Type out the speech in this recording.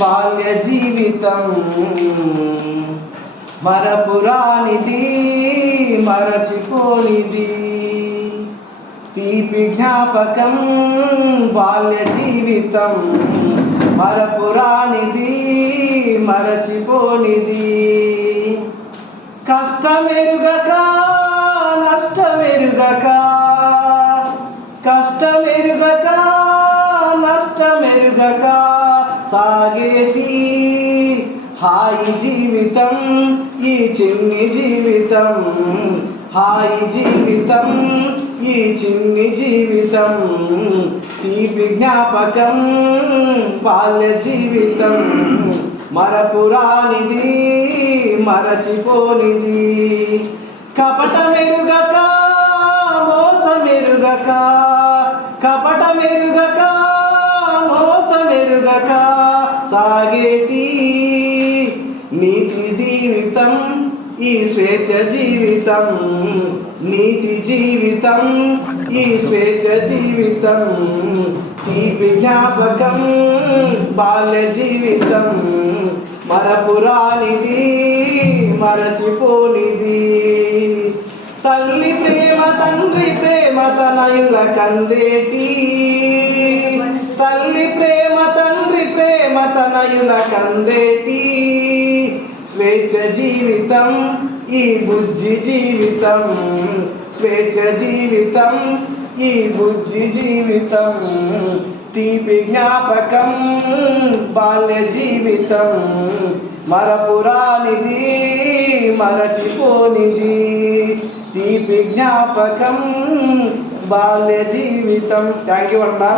బాల్య జీవితం మరపురానిది మరచిపోనిది తీపి జ్ఞాపకం బాల్య జీవితం మరపురానిది మరచిపోనిది కష్టమెరుగక నష్టమెరుగక కష్టమెరుగక నష్టమెరుగక సాగేటి హాయి జీవితం ఈ చిన్ని జీవితం హాయి జీవితం ఈ చిన్ని జీవితం తీపి జ్ఞాపకం బాల్య జీవితం మరపురానిది మరచిపోనిది కపటమెరుగక మోసమెరుగక కపటమెరుగక మోసమెరుగక సాగేటి నీతి జీవితం ఈ స్వేచ్ఛ జీవితం నీతి జీవితం ఈ స్వేచ్ఛ జీవితం తీపి జ్ఞాపకం బాల్య జీవితం మరపురానిది మరచిపోనిది తల్లి ప్రేమ తండ్రి ప్రేమ తనయుల కందేటి తల్లి ప్రేమ తండ్రి ప్రేమ తనయుల కందేటి స్వేచ్ఛ జీవితం ఈ బుజ్జి జీవితం స్వేచ్ఛ జీవితం ఈ బుజ్జి జీవితం తీపి జ్ఞాపకం బాల్య జీవితం మరపురానిది మరచిపోనిది తీపి జ్ఞాపకం బాల్య జీవితం. థ్యాంక్ యూ అన్నా.